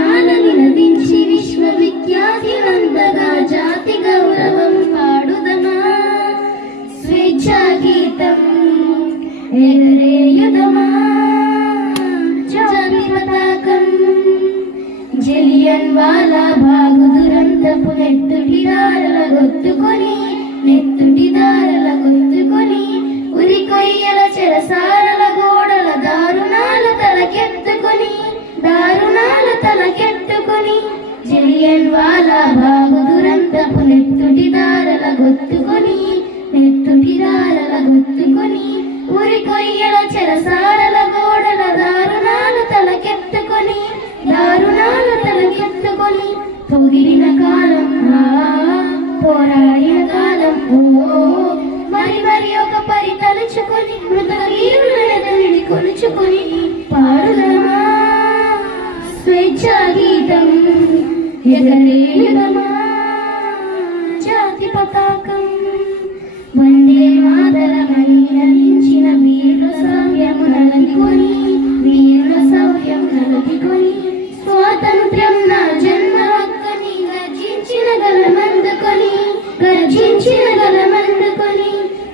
దిగంతాలని నదించి విశ్వవిఖ్యాతి నందగా జాతి గౌరవం పాడుదమా స్వేచ్ఛా గీతం ఎగరేయుదమా జాతి పతాకం జలియన్ వాలా బాగు దురంతపు నెత్తుటి దారల గొత్తుకొని ఉరి కొయ్యల చెరసారల గోడల దారుణాల తలకెత్తుకొని జలియన్ వాలా బాగు దురంతపు నెత్తుటి దారల గొత్తుకొని ఉరి కొయ్యల చెరసారల గోడల దారుణాల తలకెత్తుకొని పొగిడిన కాలం పోరాడిన కాలం మరి ఒక పరి తలుచుకొని మృతవీరులని కొలుచుకొని పాడుదమా స్వేచ్ఛా గీతం ఎగరేయుదమా జాతి పతాకం వందే మాతరమని నలించిన వీరుల సౌర్యం నలదికొని స్వాతంత్ర్యం నా జన్మ హక్కని గర్జించిన గలమందుకొని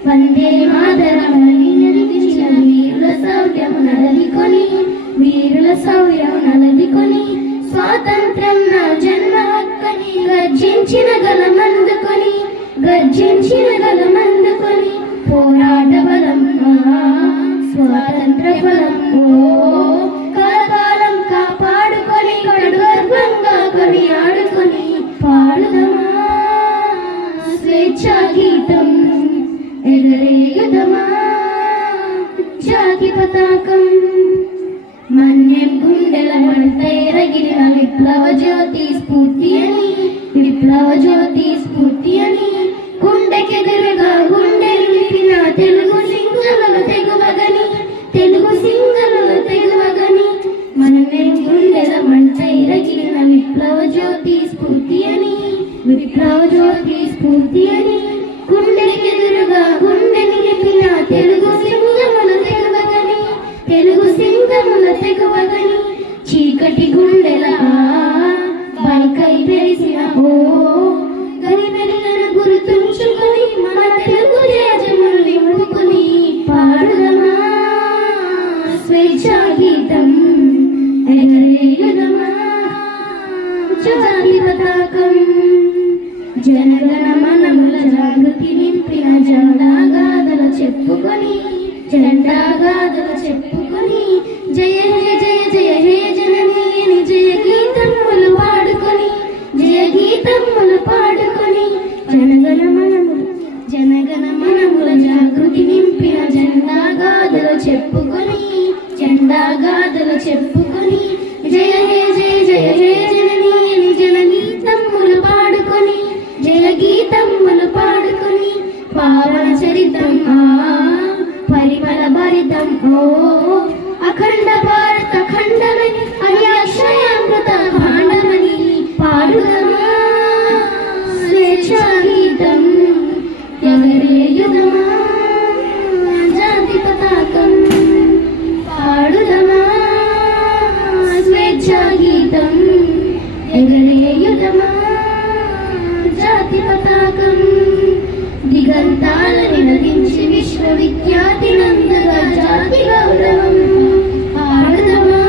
వందే మాతరమని నలించిన వీరుల సౌర్యం నలదికొని స్వాతంత్ర్యం నా జన్మ హక్కని గర్జించిన గలమందుకొని పోరాట బలం స్వాతంత్ర ఫలం కలకాలం కాపాడుకొని గర్వంగా కొనియాడుకొని పాడుదమా స్వేచ్ఛా గీతం ఎగరేయుదమా జాతి పతాకం మన్యం గుండెల మంట ఎరగిన విప్లవ జ్యోతి స్ఫూర్తి అని గుండెకెదురుగా గుండెలు నిలిపిన తెలుగు సింగములు తెగువగని మన్యం గుండెల మంట ఎరగిన విప్లవ జ్యోతి స్ఫూర్తి అని గుండెకెదురుగా గుండె నిలిపిన తెలుగు సింగముల తెగువగని చీకటి గుండెల బైకై వెలిసిన గరిమెరులను గుర్తుంచుకొని మన తెలుగు తేజములు నింపుకొని పాడుదమా స్వేచ్ఛా గీతం ఎగరేయుదమా జాతి పతాకం జనగణ మనముల జాగృతి నింపిన జెండాగాథలు చెప్పుకొని జయ హే జననీ జయ గీతములు పాడుకొని జనగణ మనముల జాగృతి నింపిన జెండాగాథలు చెప్పుకొని జయ హే జననీ జనగీతములు పాడుకొని పావన చరితం పరిమళ భరితం అఖండ భారత ఖండమని అక్షయామృత భాండమని పాడుదమా స్వేచ్ఛా గీతం ఎగరేయుదమా జాతి పతాకం పాడుదమా స్వేచ్ఛా గీతం ఎగరేయుదమా జాతి పతాకం దిగంతాలని నదించి విశ్వవిఖ్యాతి నందగా జాతి గౌరవం పాడుదమా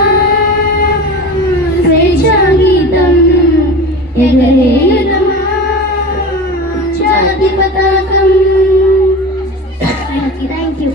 స్వేచ్ఛా గీతం ఎగరేయుదమా జాతి పతాకం. Thank you.